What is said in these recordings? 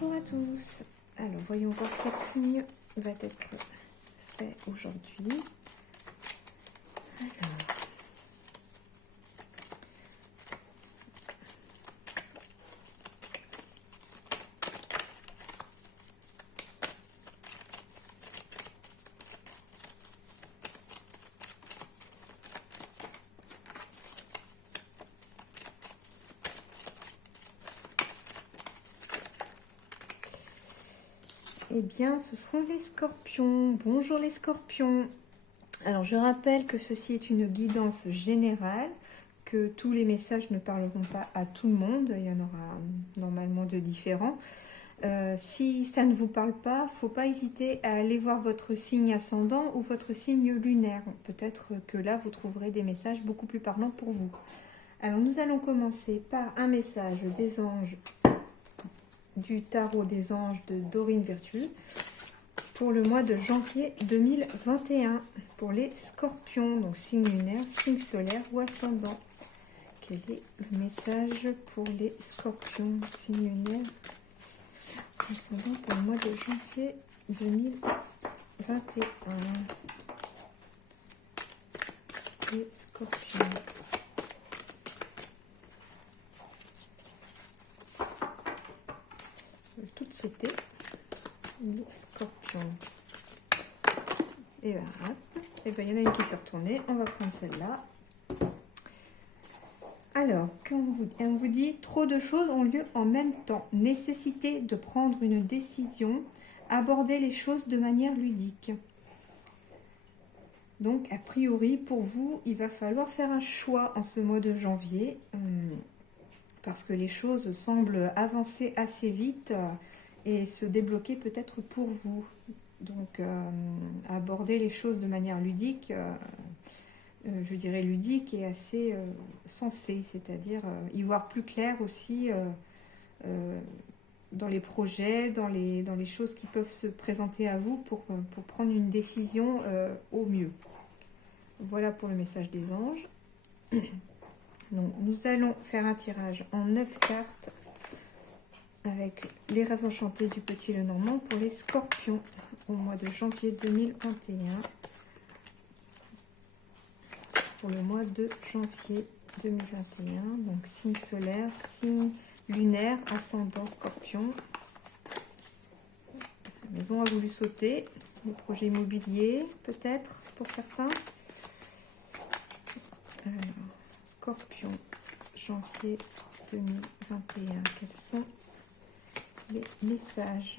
Bonjour à tous. Alors, voyons voir quel signe va être fait aujourd'hui. Alors, eh bien, ce seront les scorpions. Bonjour les scorpions. Alors, je rappelle que ceci est une guidance générale, que tous les messages ne parleront pas à tout le monde. Il y en aura normalement de différents. Si ça ne vous parle pas, faut pas hésiter à aller voir votre signe ascendant ou votre signe lunaire. Peut-être que là, vous trouverez des messages beaucoup plus parlants pour vous. Alors, nous allons commencer par un message des anges, du tarot des anges de Dorine Virtue, pour le mois de janvier 2021, pour les scorpions, donc signe lunaire, signe solaire ou ascendant. Quel est le message pour les scorpions, signe lunaire, ascendant pour le mois de janvier 2021? Les scorpions. Je vais toutes sauter. Les scorpions. Et bien, il y en a une qui s'est retournée. On va prendre celle-là. Alors, on vous dit trop de choses ont lieu en même temps. Nécessité de prendre une décision. Aborder les choses de manière ludique. Donc, a priori, pour vous, il va falloir faire un choix en ce mois de janvier. Parce que les choses semblent avancer assez vite et se débloquer peut-être pour vous. Donc, aborder les choses de manière ludique, je dirais ludique et assez sensée, c'est-à-dire y voir plus clair aussi dans les projets, dans les choses qui peuvent se présenter à vous pour prendre une décision au mieux. Voilà pour le message des anges. Donc, nous allons faire un tirage en 9 cartes avec les rêves enchantés du Petit Lenormand pour les scorpions au mois de janvier 2021. Pour le mois de janvier 2021, donc signe solaire, signe lunaire, ascendant scorpion. La maison a voulu sauter, des projets immobiliers peut-être pour certains. Alors, scorpion, janvier 2021, quels sont les messages?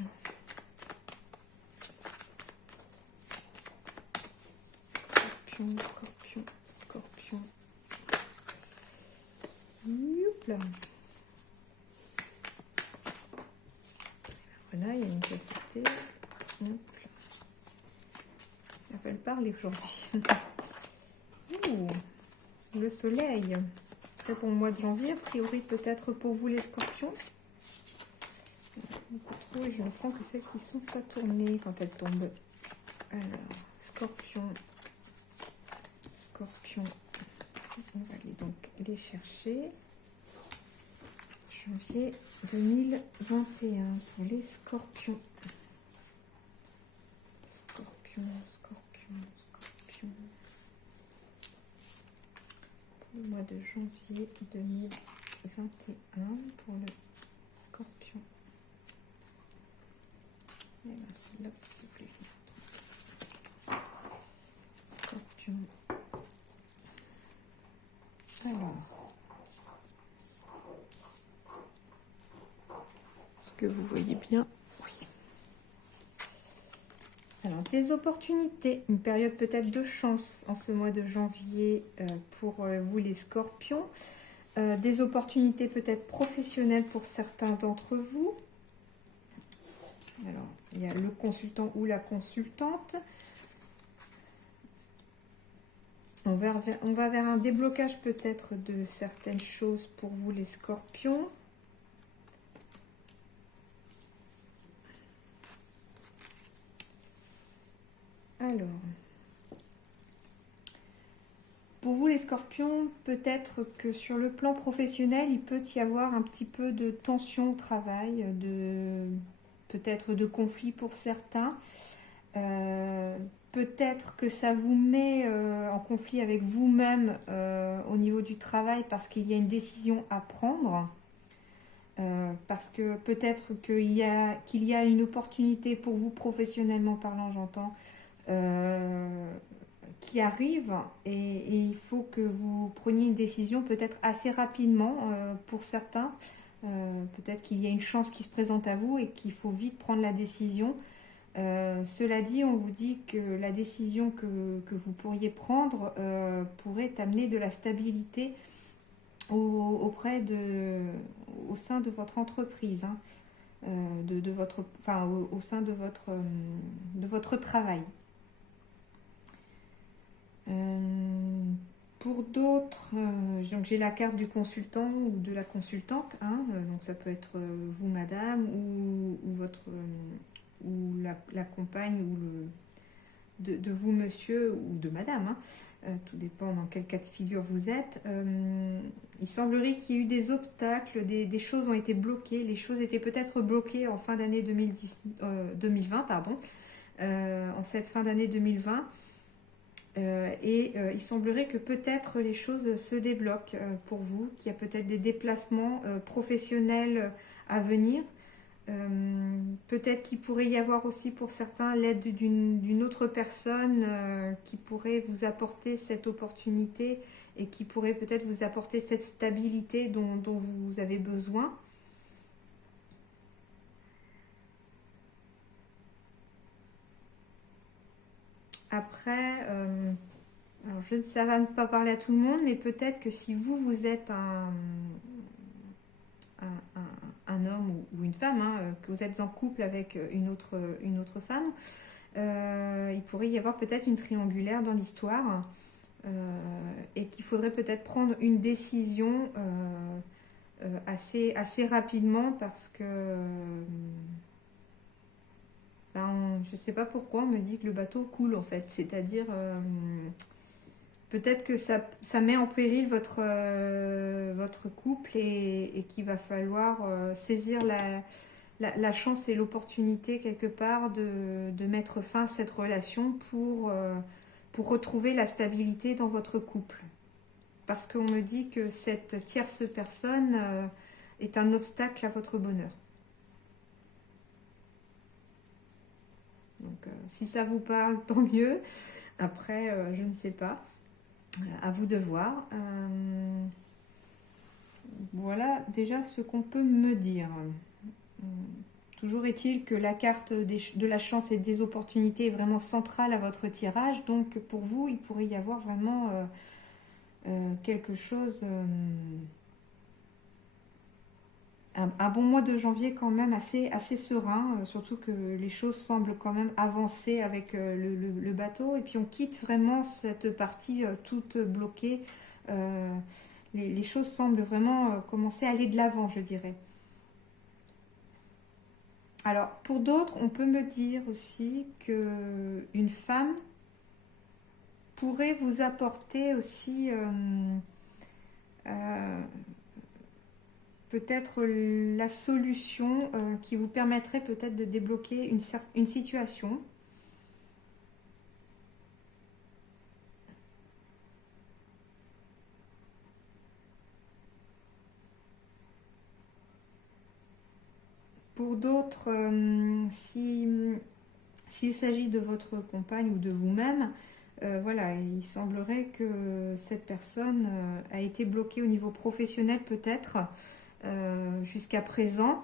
Scorpion, scorpion, scorpion. Youpla. Voilà, il y a une qui a sauté. Elle va parler aujourd'hui. Le soleil. Très bon mois de janvier, a priori peut-être pour vous les scorpions. Oui, je ne prends que celles qui sont pas tournées quand elles tombent. Alors, scorpion. Scorpion. On va donc les chercher. Janvier 2021 pour les scorpions. Scorpion, scorpion, scorpion. Pour le mois de janvier 2021 pour le scorpion. Et bien, c'est là aussi, vous voulez venir. Scorpion. Alors, est-ce que vous voyez bien? Oui. Alors, des opportunités, une période peut-être de chance en ce mois de janvier pour vous les scorpions. Des opportunités peut-être professionnelles pour certains d'entre vous. Alors, il y a le consultant ou la consultante. On va vers un déblocage peut-être de certaines choses pour vous les scorpions. Alors, Pour vous les scorpions, peut-être que sur le plan professionnel, il peut y avoir un petit peu de tension au travail, peut-être de conflit pour certains. Peut-être que ça vous met en conflit avec vous-même au niveau du travail parce qu'il y a une décision à prendre. Parce que peut-être qu'il y a une opportunité pour vous professionnellement parlant, j'entends, qui arrive et il faut que vous preniez une décision peut-être assez rapidement pour certains. Peut-être qu'il y a une chance qui se présente à vous et qu'il faut vite prendre la décision. Cela dit, on vous dit que la décision que vous pourriez prendre pourrait amener de la stabilité au sein de votre entreprise, hein, au sein de votre travail. Pour d'autres, donc j'ai la carte du consultant ou de la consultante, hein, donc ça peut être vous madame ou votre ou la compagne de vous monsieur ou de madame, hein, tout dépend dans quel cas de figure vous êtes. Il semblerait qu'il y ait eu des obstacles, des choses ont été bloquées, les choses étaient peut-être bloquées en fin d'année 2020, pardon, en cette fin d'année 2020. Il semblerait que peut-être les choses se débloquent pour vous, qu'il y a peut-être des déplacements professionnels à venir. Peut-être qu'il pourrait y avoir aussi pour certains l'aide d'une autre personne qui pourrait vous apporter cette opportunité et qui pourrait peut-être vous apporter cette stabilité dont vous avez besoin. Après, alors ça va ne pas parler à tout le monde, mais peut-être que si vous êtes un homme ou une femme, hein, que vous êtes en couple avec une autre femme, il pourrait y avoir peut-être une triangulaire dans l'histoire et qu'il faudrait peut-être prendre une décision assez rapidement parce que je ne sais pas pourquoi on me dit que le bateau coule en fait, c'est-à-dire peut-être que ça met en péril votre couple et qu'il va falloir saisir la chance et l'opportunité quelque part de mettre fin à cette relation pour retrouver la stabilité dans votre couple. Parce qu'on me dit que cette tierce personne est un obstacle à votre bonheur. Donc si ça vous parle, tant mieux. Après, je ne sais pas. À vous de voir. Voilà déjà ce qu'on peut me dire. Toujours est-il que la carte de la chance et des opportunités est vraiment centrale à votre tirage. Donc pour vous, il pourrait y avoir vraiment quelque chose... un bon mois de janvier quand même assez serein, surtout que les choses semblent quand même avancer avec le bateau. Et puis on quitte vraiment cette partie toute bloquée. Les choses semblent vraiment commencer à aller de l'avant, je dirais. Alors, pour d'autres, on peut me dire aussi que une femme pourrait vous apporter aussi peut-être la solution qui vous permettrait peut-être de débloquer une situation. Pour d'autres, s'il s'agit de votre compagne ou de vous-même, voilà, il semblerait que cette personne a été bloquée au niveau professionnel peut-être jusqu'à présent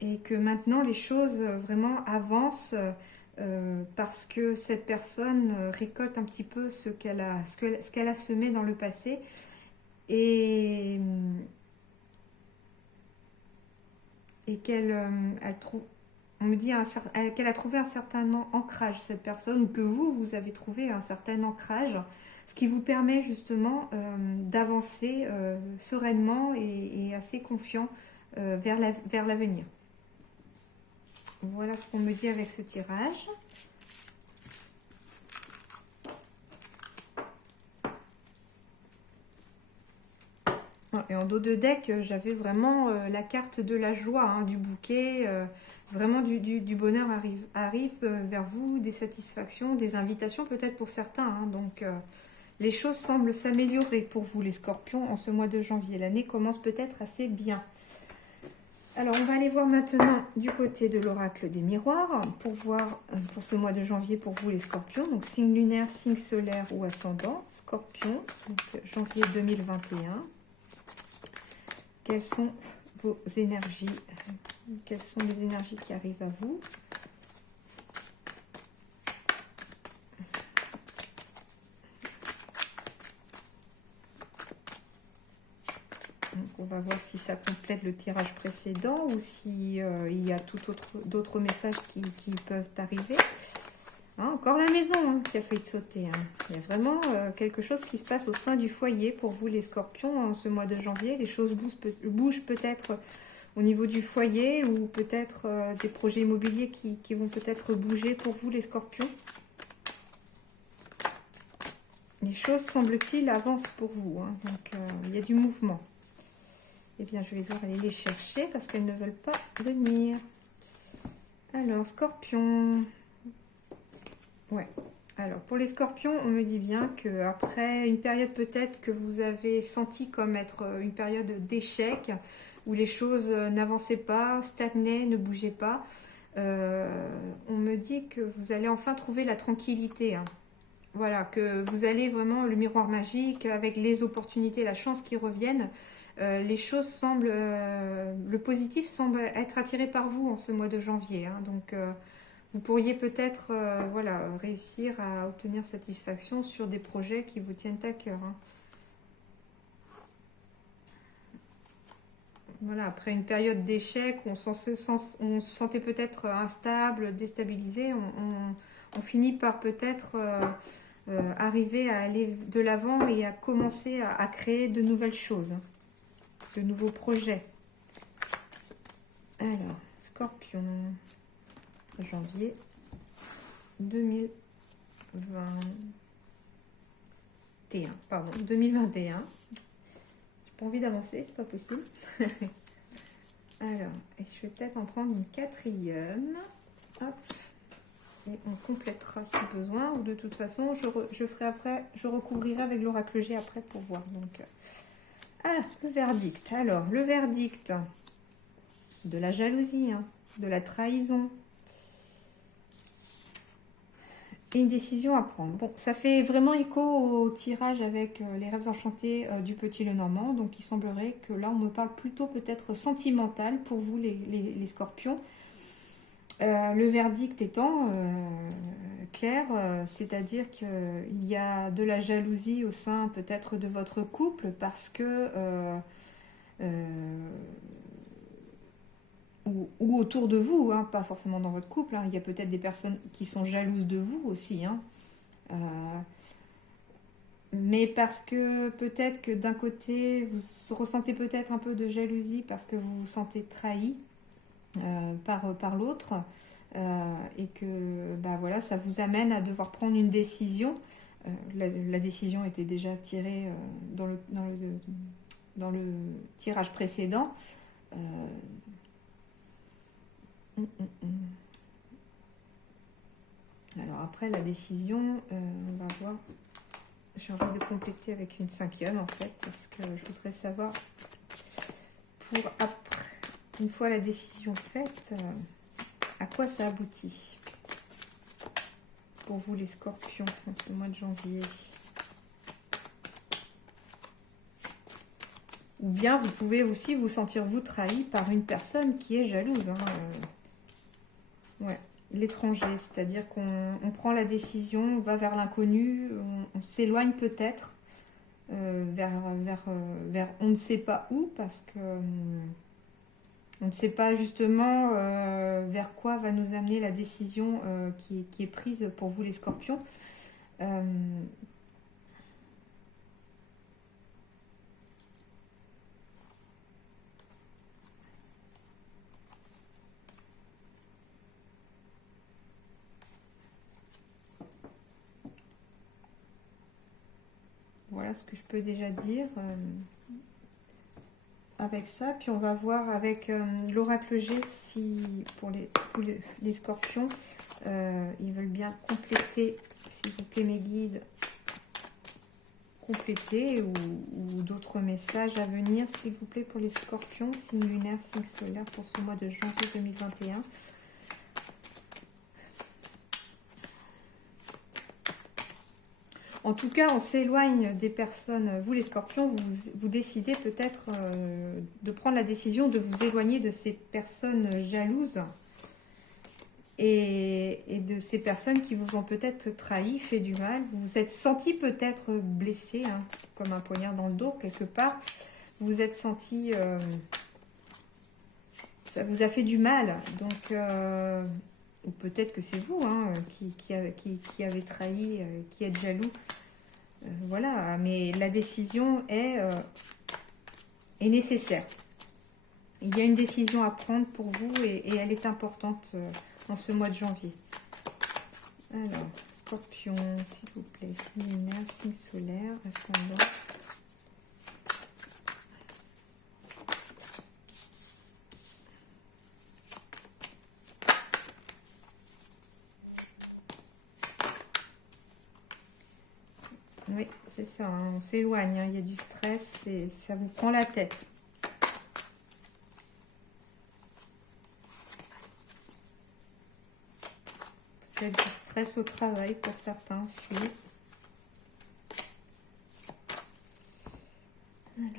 et que maintenant les choses vraiment avancent parce que cette personne récolte un petit peu ce qu'elle a semé dans le passé et, et on me dit qu'elle a trouvé un certain ancrage, cette personne, ou que vous avez trouvé un certain ancrage, ce qui vous permet justement d'avancer sereinement et assez confiant vers l'avenir. Voilà ce qu'on me dit avec ce tirage. Et en dos de deck, j'avais vraiment la carte de la joie, hein, du bouquet. Vraiment du bonheur arrive vers vous, des satisfactions, des invitations peut-être pour certains. Hein. Donc les choses semblent s'améliorer pour vous les scorpions en ce mois de janvier. L'année commence peut-être assez bien. Alors on va aller voir maintenant du côté de l'oracle des miroirs pour voir pour ce mois de janvier pour vous les scorpions. Donc signe lunaire, signe solaire ou ascendant, scorpion, donc janvier 2021. Quelles sont vos énergies? Quelles sont les énergies qui arrivent à vous? Donc on va voir si ça complète le tirage précédent ou si il y a d'autres messages qui peuvent arriver. Hein, encore la maison hein, qui a failli sauter. Hein. Il y a vraiment quelque chose qui se passe au sein du foyer pour vous les scorpions en ce mois de janvier. Les choses bougent peut-être au niveau du foyer ou peut-être des projets immobiliers qui vont peut-être bouger pour vous les scorpions. Les choses, semble-t-il, avancent pour vous. Hein. Donc, il y a du mouvement. Eh bien, je vais devoir aller les chercher parce qu'elles ne veulent pas venir. Alors, scorpion. Ouais. Alors, pour les scorpions, on me dit bien qu'après une période peut-être que vous avez senti comme être une période d'échec, où les choses n'avançaient pas, stagnaient, ne bougeaient pas, on me dit que vous allez enfin trouver la tranquillité. Hein. Voilà, que vous allez vraiment, le miroir magique, avec les opportunités, la chance qui reviennent, les choses semblent, le positif semble être attiré par vous en ce mois de janvier. Hein. Donc, vous pourriez peut-être voilà, réussir à obtenir satisfaction sur des projets qui vous tiennent à cœur. Hein. Voilà, après une période d'échec où on se sentait peut-être instable, déstabilisé, on finit par peut-être arriver à aller de l'avant et à commencer à créer de nouvelles choses, hein, de nouveaux projets. Alors, Scorpion, janvier 2021, pardon, 2021. J'ai pas envie d'avancer, c'est pas possible. Alors, et je vais peut-être en prendre une quatrième. Hop. Et on complétera si besoin. Ou de toute façon, je ferai après, je recouvrirai avec l'oracle G après pour voir. Donc, le verdict. Alors, le verdict de la jalousie, hein, de la trahison. Et une décision à prendre. Bon, ça fait vraiment écho au tirage avec les rêves enchantés du Petit Lenormand. Donc, il semblerait que là, on me parle plutôt peut-être sentimental pour vous, les scorpions. Le verdict étant clair, c'est-à-dire qu'il y a de la jalousie au sein peut-être de votre couple parce que ou autour de vous, hein, pas forcément dans votre couple, hein, il y a peut-être des personnes qui sont jalouses de vous aussi, hein, mais parce que peut-être que d'un côté vous ressentez peut-être un peu de jalousie parce que vous vous sentez trahi par l'autre. Et que bah voilà, ça vous amène à devoir prendre une décision. La décision était déjà tirée dans le tirage précédent. Alors après la décision, on va voir. J'ai envie de compléter avec une cinquième en fait, parce que je voudrais savoir pour après, une fois la décision faite, à quoi ça aboutit pour vous les scorpions en ce mois de janvier. Ou bien vous pouvez aussi vous sentir vous trahi par une personne qui est jalouse. Hein. Ouais, l'étranger, c'est-à-dire qu'on prend la décision, on va vers l'inconnu, on s'éloigne peut-être vers on ne sait pas où parce que on ne sait pas justement vers quoi va nous amener la décision qui est prise pour vous les scorpions. Voilà ce que je peux déjà dire. avec ça. Puis on va voir avec l'oracle G si pour les scorpions, ils veulent bien compléter, s'il vous plaît mes guides, compléter ou d'autres messages à venir, s'il vous plaît, pour les scorpions, signe lunaire, signe solaire pour ce mois de janvier 2021. En tout cas, on s'éloigne des personnes. Vous, les scorpions, vous décidez peut-être de prendre la décision de vous éloigner de ces personnes jalouses et de ces personnes qui vous ont peut-être trahi, fait du mal. Vous vous êtes senti peut-être blessé, hein, comme un poignard dans le dos, quelque part. Vous vous êtes senti... ça vous a fait du mal. Donc, ou peut-être que c'est vous hein, qui avez trahi, qui êtes jaloux. Voilà, mais la décision est nécessaire. Il y a une décision à prendre pour vous et elle est importante en ce mois de janvier. Alors, scorpion, s'il vous plaît, signe lunaire, signe solaire, ascendant. Oui, c'est ça, hein, on s'éloigne, hein, il y a du stress, ça vous prend la tête. Peut-être du stress au travail pour certains aussi. Alors.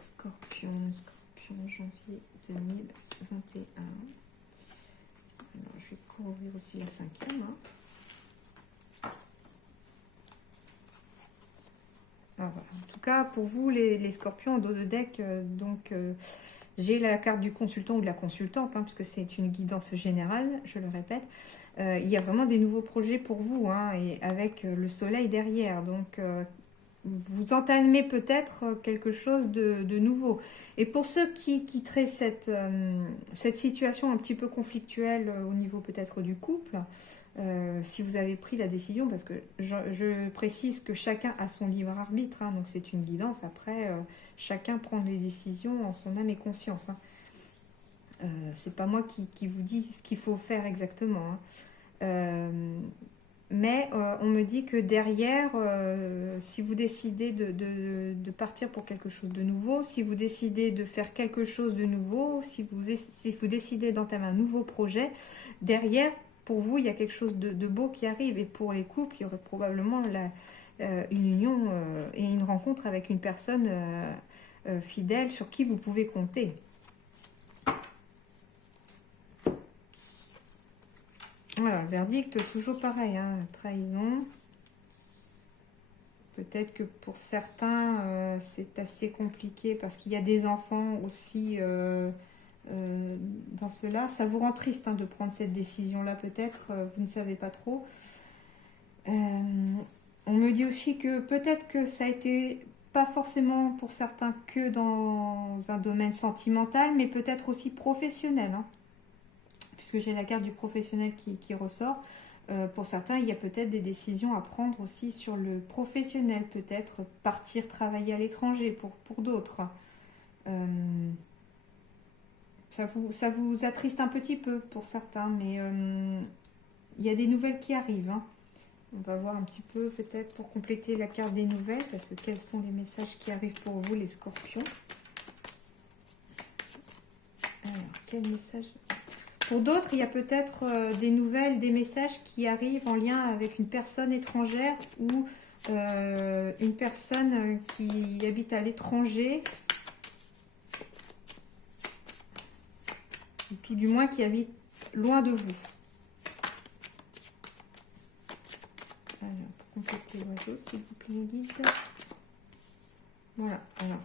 Scorpion, janvier 2021. Alors, je vais couvrir aussi la cinquième. Hein. Ah, voilà. En tout cas, pour vous, les scorpions, en dos de deck, j'ai la carte du consultant ou de la consultante, hein, puisque c'est une guidance générale, je le répète. Il y a vraiment des nouveaux projets pour vous, hein, et avec le soleil derrière. Donc, vous entamez peut-être quelque chose de nouveau. Et pour ceux qui quitteraient cette situation un petit peu conflictuelle au niveau peut-être du couple, si vous avez pris la décision, parce que je précise que chacun a son libre arbitre, hein, donc c'est une guidance, après chacun prend les décisions en son âme et conscience. Hein. C'est pas moi qui vous dis ce qu'il faut faire exactement. Hein. Mais on me dit que derrière, si vous décidez de partir pour quelque chose de nouveau, si vous décidez de faire quelque chose de nouveau, si vous décidez d'entamer un nouveau projet, derrière, pour vous, il y a quelque chose de beau qui arrive. Et pour les couples, il y aurait probablement une union et une rencontre avec une personne fidèle sur qui vous pouvez compter. Voilà, verdict, toujours pareil, hein, trahison. Peut-être que pour certains, c'est assez compliqué parce qu'il y a des enfants aussi dans cela. Ça vous rend triste hein, de prendre cette décision-là, peut-être, vous ne savez pas trop. On me dit aussi que peut-être que ça a été pas forcément pour certains que dans un domaine sentimental, mais peut-être aussi professionnel, hein, puisque j'ai la carte du professionnel qui ressort. Pour certains, il y a peut-être des décisions à prendre aussi sur le professionnel, peut-être partir travailler à l'étranger pour d'autres. Ça vous attriste un petit peu pour certains, mais il y a des nouvelles qui arrivent. Hein. On va voir un petit peu peut-être pour compléter la carte des nouvelles, parce que quels sont les messages qui arrivent pour vous, les scorpions. Alors, quel message ? Pour d'autres, il y a peut-être des nouvelles, des messages qui arrivent en lien avec une personne étrangère ou une personne qui habite à l'étranger, ou tout du moins qui habite loin de vous. Alors, pour compléter l'oiseau, s'il vous plaît, guide. Voilà, alors.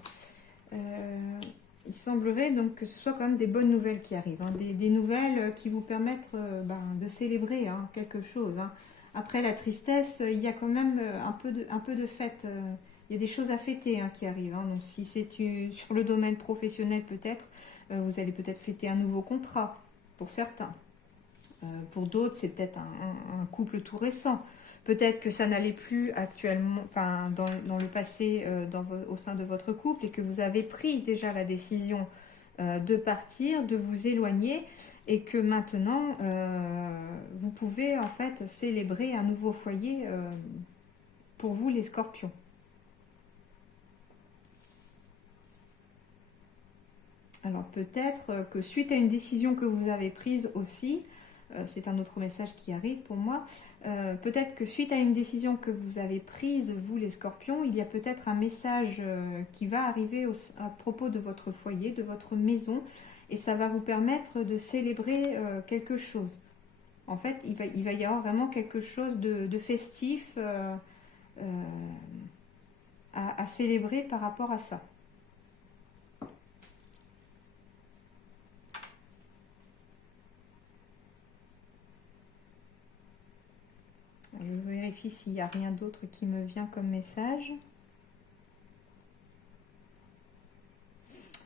Il semblerait donc que ce soit quand même des bonnes nouvelles qui arrivent, hein, des nouvelles qui vous permettent de célébrer hein, quelque chose. Hein. Après la tristesse, il y a quand même un peu de fête. Il y a des choses à fêter hein, qui arrivent. Hein. Donc si c'est sur le domaine professionnel peut-être, vous allez peut-être fêter un nouveau contrat pour certains. Pour d'autres, c'est peut-être un couple tout récent. Peut-être que ça n'allait plus actuellement, enfin dans le passé, au sein de votre couple, et que vous avez pris déjà la décision de partir, de vous éloigner, et que maintenant vous pouvez en fait célébrer un nouveau foyer pour vous les scorpions. Alors peut-être que suite à une décision que vous avez prise aussi, c'est un autre message qui arrive pour moi, peut-être que suite à une décision que vous avez prise, vous les scorpions, il y a peut-être un message qui va arriver à propos de votre foyer, de votre maison, et ça va vous permettre de célébrer quelque chose. En fait, il va y avoir vraiment quelque chose de festif à célébrer par rapport à ça. Je vérifie s'il n'y a rien d'autre qui me vient comme message.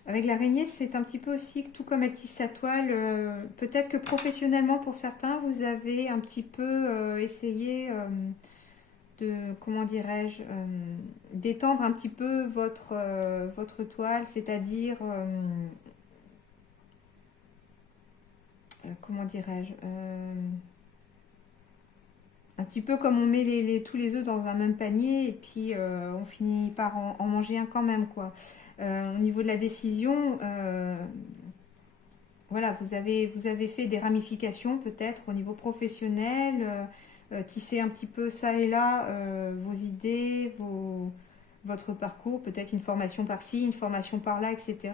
Avec l'araignée, c'est un petit peu aussi, tout comme elle tisse sa toile, peut-être que professionnellement pour certains, vous avez un petit peu essayé de, comment dirais-je, d'étendre un petit peu votre toile, c'est-à-dire, comment dirais-je, un petit peu comme on met tous les œufs dans un même panier et puis on finit par en manger un quand même, quoi. Au niveau de la décision, voilà, vous avez fait des ramifications peut-être au niveau professionnel, tisser un petit peu ça et là vos idées, votre parcours, peut-être une formation par-ci, une formation par-là, etc.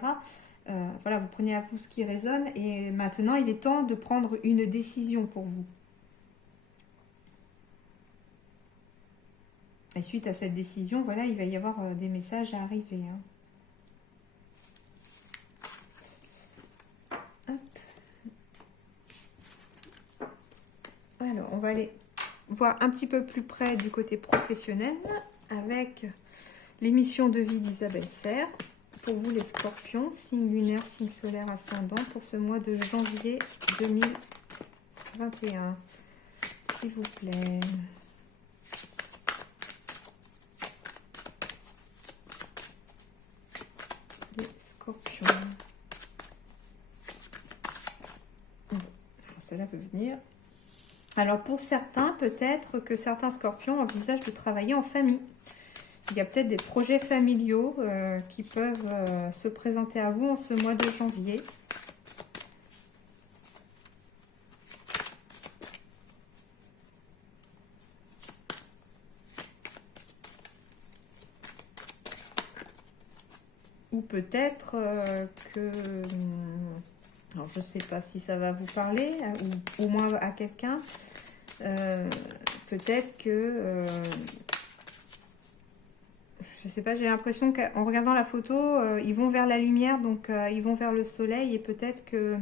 Voilà, vous prenez à vous ce qui résonne et maintenant il est temps de prendre une décision pour vous. Et suite à cette décision, voilà, il va y avoir des messages à arriver. Hop. Alors, on va aller voir un petit peu plus près du côté professionnel avec l'émission de vie d'Isabelle Serre. Pour vous les scorpions, signe lunaire, signe solaire ascendant pour ce mois de janvier 2021. S'il vous plaît. Les scorpions. Bon, celle-là peut venir. Alors pour certains, peut-être que certains scorpions envisagent de travailler en famille. Il y a peut-être des projets familiaux qui peuvent se présenter à vous en ce mois de janvier. Ou peut-être que... Alors je ne sais pas si ça va vous parler, ou au moins à quelqu'un. Peut-être que... je sais pas, j'ai l'impression qu'en regardant la photo, ils vont vers la lumière, donc ils vont vers le soleil, et peut-être que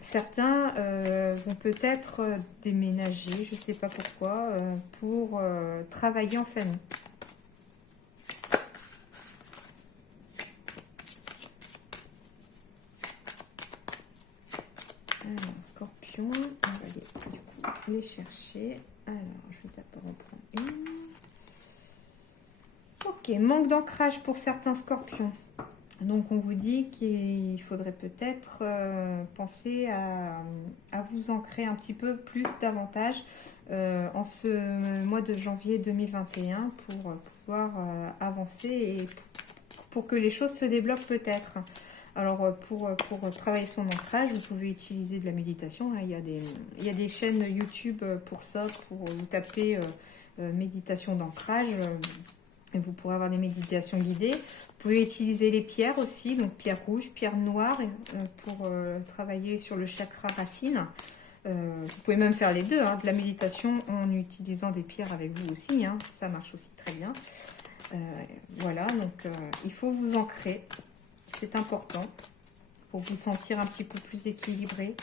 certains vont peut-être déménager, je sais pas pourquoi, pour travailler en famille. Alors, scorpion, on va aller, du coup, les chercher. Alors, je vais d'abord en prendre une. Ok, manque d'ancrage pour certains scorpions. Donc, on vous dit qu'il faudrait peut-être penser à vous ancrer un petit peu plus davantage en ce mois de janvier 2021 pour pouvoir avancer et pour que les choses se débloquent peut-être. Alors, pour travailler son ancrage, vous pouvez utiliser de la méditation. Hein. Il y a des chaînes YouTube pour ça, pour vous taper méditation d'ancrage. Et vous pourrez avoir des méditations guidées. Vous pouvez utiliser les pierres aussi, donc pierre rouge, pierre noire, pour travailler sur le chakra racine. Vous pouvez même faire les deux, hein, de la méditation en utilisant des pierres avec vous aussi. Hein, ça marche aussi très bien. Voilà, donc il faut vous ancrer. C'est important pour vous sentir un petit peu plus équilibré,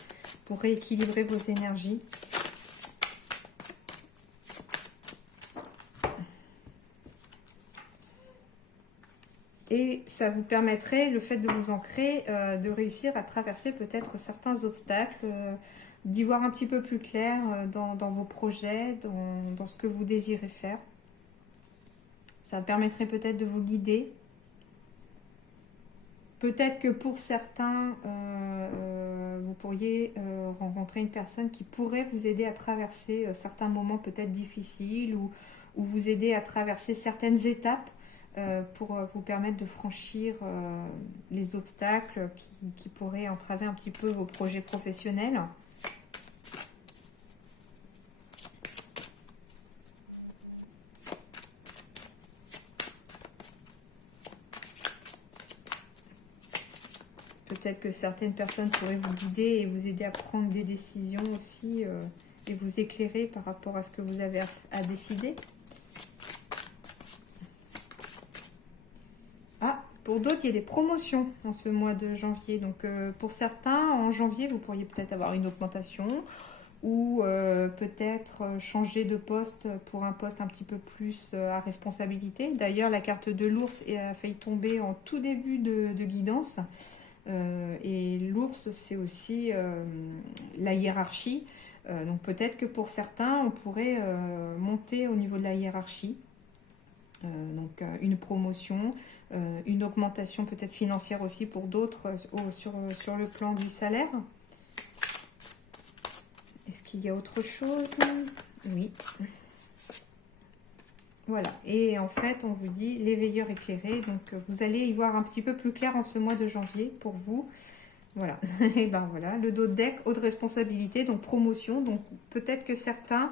pour rééquilibrer vos énergies. Et ça vous permettrait, le fait de vous ancrer, de réussir à traverser peut-être certains obstacles, d'y voir un petit peu plus clair dans vos projets, dans ce que vous désirez faire. Ça permettrait peut-être de vous guider. Peut-être que pour certains, vous pourriez rencontrer une personne qui pourrait vous aider à traverser certains moments peut-être difficiles ou vous aider à traverser certaines étapes pour vous permettre de franchir les obstacles qui pourraient entraver un petit peu vos projets professionnels. Peut-être que certaines personnes pourraient vous guider et vous aider à prendre des décisions aussi et vous éclairer par rapport à ce que vous avez à décider. Ah, pour d'autres, il y a des promotions en ce mois de janvier. Donc pour certains, en janvier, vous pourriez peut-être avoir une augmentation ou peut-être changer de poste pour un poste un petit peu plus à responsabilité. D'ailleurs, la carte de l'ours a failli tomber en tout début de guidance. Et l'ours, c'est aussi la hiérarchie. Donc peut-être que pour certains, on pourrait monter au niveau de la hiérarchie. Donc une promotion, une augmentation peut-être financière aussi pour d'autres sur le plan du salaire. Est-ce qu'il y a autre chose? Oui. Voilà, et en fait, on vous dit l'éveilleur éclairé, donc vous allez y voir un petit peu plus clair en ce mois de janvier pour vous. Voilà, et ben voilà, le dos de deck, haute responsabilité, donc promotion, donc peut-être que certains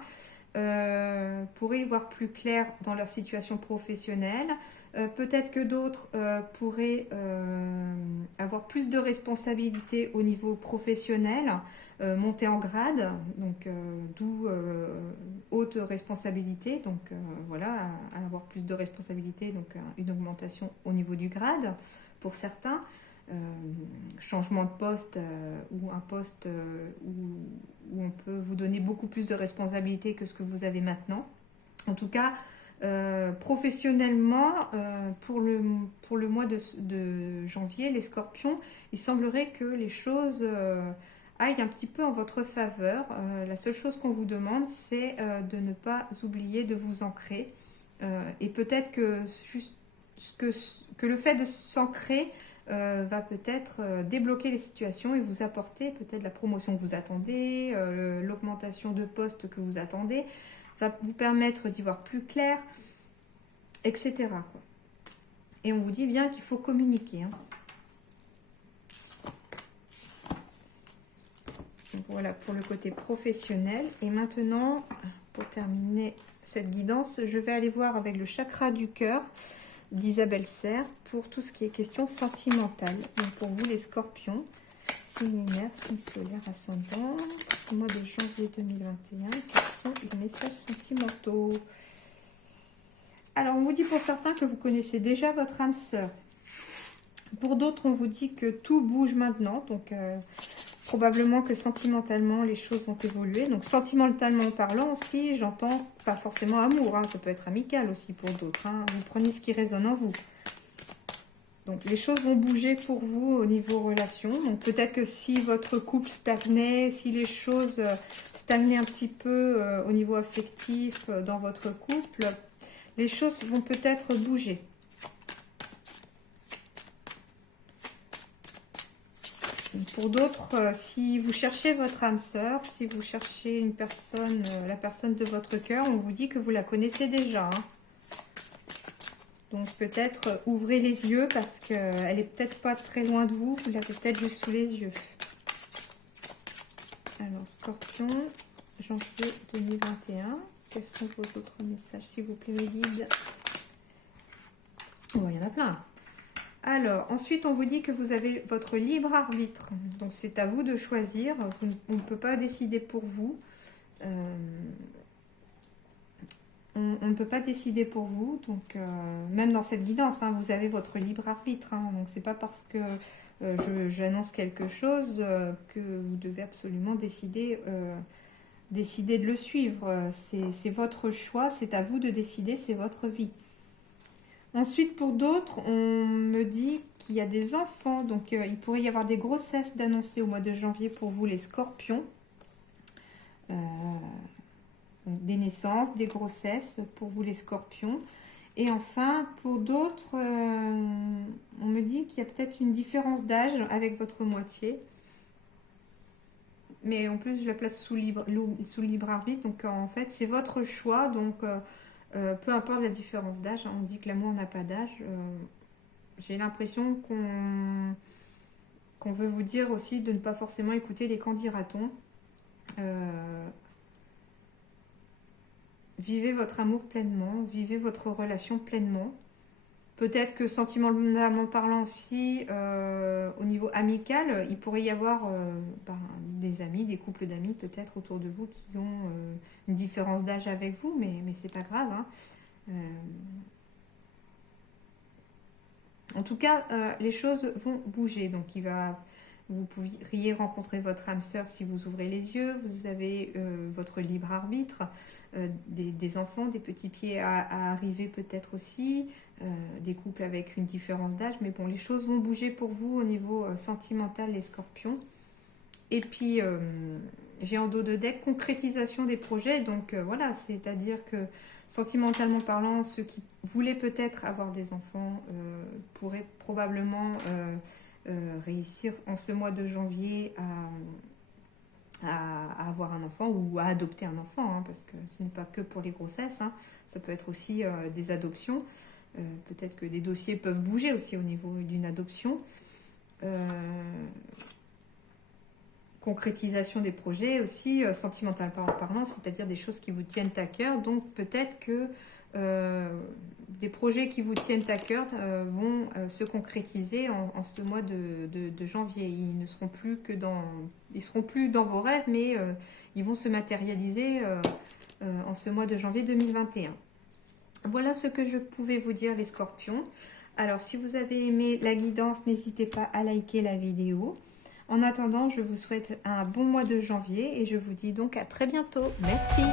pourraient y voir plus clair dans leur situation professionnelle, peut-être que d'autres pourraient avoir plus de responsabilités au niveau professionnel, monter en grade, donc d'où haute responsabilité, donc voilà, à avoir plus de responsabilités, donc une augmentation au niveau du grade pour certains. Changement de poste ou un poste où on peut vous donner beaucoup plus de responsabilités que ce que vous avez maintenant. En tout cas, professionnellement, pour le mois de janvier, les scorpions, il semblerait que les choses aillent un petit peu en votre faveur. La seule chose qu'on vous demande, c'est de ne pas oublier de vous ancrer. Et peut-être que, juste que le fait de s'ancrer va peut-être débloquer les situations et vous apporter peut-être la promotion que vous attendez, l'augmentation de poste que vous attendez, va vous permettre d'y voir plus clair, etc. quoi. Et on vous dit bien qu'il faut communiquer. Hein. Donc voilà pour le côté professionnel. Et maintenant, pour terminer cette guidance, je vais aller voir avec le chakra du cœur d'Isabelle Serre pour tout ce qui est question sentimentale. Donc pour vous les scorpions, signe lunaire, signe solaire, ascendant, pour ce mois de janvier 2021, quels sont les messages sentimentaux? Alors on vous dit pour certains que vous connaissez déjà votre âme sœur. Pour d'autres, on vous dit que tout bouge maintenant, donc probablement que sentimentalement les choses vont évoluer. Donc sentimentalement parlant aussi, j'entends pas forcément amour, hein, ça peut être amical aussi pour d'autres. Hein. Vous prenez ce qui résonne en vous. Donc les choses vont bouger pour vous au niveau relations. Donc peut-être que si votre couple stagnait, si les choses stagnaient un petit peu au niveau affectif dans votre couple, les choses vont peut-être bouger. Pour d'autres, si vous cherchez votre âme sœur, si vous cherchez une personne, la personne de votre cœur, on vous dit que vous la connaissez déjà. Hein. Donc peut-être ouvrez les yeux parce qu'elle est peut-être pas très loin de vous, vous l'avez peut-être juste sous les yeux. Alors Scorpion, janvier 2021, quels sont vos autres messages s'il vous plaît mes guides? Oh, il y en a plein. Alors, ensuite, on vous dit que vous avez votre libre arbitre. Donc, c'est à vous de choisir. On ne peut pas décider pour vous. On ne peut pas décider pour vous. Donc, même dans cette guidance, hein, vous avez votre libre arbitre. Hein. Donc, c'est pas parce que j'annonce quelque chose que vous devez absolument décider de le suivre. C'est votre choix. C'est à vous de décider. C'est votre vie. Ensuite, pour d'autres, on me dit qu'il y a des enfants. Donc, il pourrait y avoir des grossesses d'annoncer au mois de janvier pour vous, les scorpions. Des naissances, des grossesses pour vous les scorpions. Et enfin, pour d'autres, on me dit qu'il y a peut-être une différence d'âge avec votre moitié. Mais en plus, je la place sous libre arbitre. Donc en fait, c'est votre choix. Donc peu importe la différence d'âge. On dit que l'amour n'a pas d'âge. J'ai l'impression qu'on veut vous dire aussi de ne pas forcément écouter les qu'en dira-t-on. Vivez votre amour pleinement, vivez votre relation pleinement. Peut-être que sentimentalement parlant aussi, au niveau amical, il pourrait y avoir des amis, des couples d'amis peut-être autour de vous qui ont une différence d'âge avec vous, mais c'est pas grave. Hein. En tout cas, les choses vont bouger. Donc vous pourriez rencontrer votre âme sœur si vous ouvrez les yeux. Vous avez votre libre arbitre, des enfants, des petits pieds à arriver peut-être aussi, des couples avec une différence d'âge. Mais bon, les choses vont bouger pour vous au niveau sentimental, les scorpions. Et puis, j'ai en dos de deck concrétisation des projets. Donc voilà, c'est-à-dire que sentimentalement parlant, ceux qui voulaient peut-être avoir des enfants pourraient probablement réussir en ce mois de janvier à avoir un enfant ou à adopter un enfant, hein, parce que ce n'est pas que pour les grossesses, hein, ça peut être aussi des adoptions. Peut-être que des dossiers peuvent bouger aussi au niveau d'une adoption. Concrétisation des projets aussi, sentimentalement parlant, c'est-à-dire des choses qui vous tiennent à cœur. Donc peut-être que des projets qui vous tiennent à cœur vont se concrétiser en ce mois de janvier. Ils ne seront plus ils seront plus dans vos rêves, mais ils vont se matérialiser en ce mois de janvier 2021. Voilà ce que je pouvais vous dire, les scorpions. Alors si vous avez aimé la guidance, n'hésitez pas à liker la vidéo. En attendant, je vous souhaite un bon mois de janvier et je vous dis donc à très bientôt. Merci.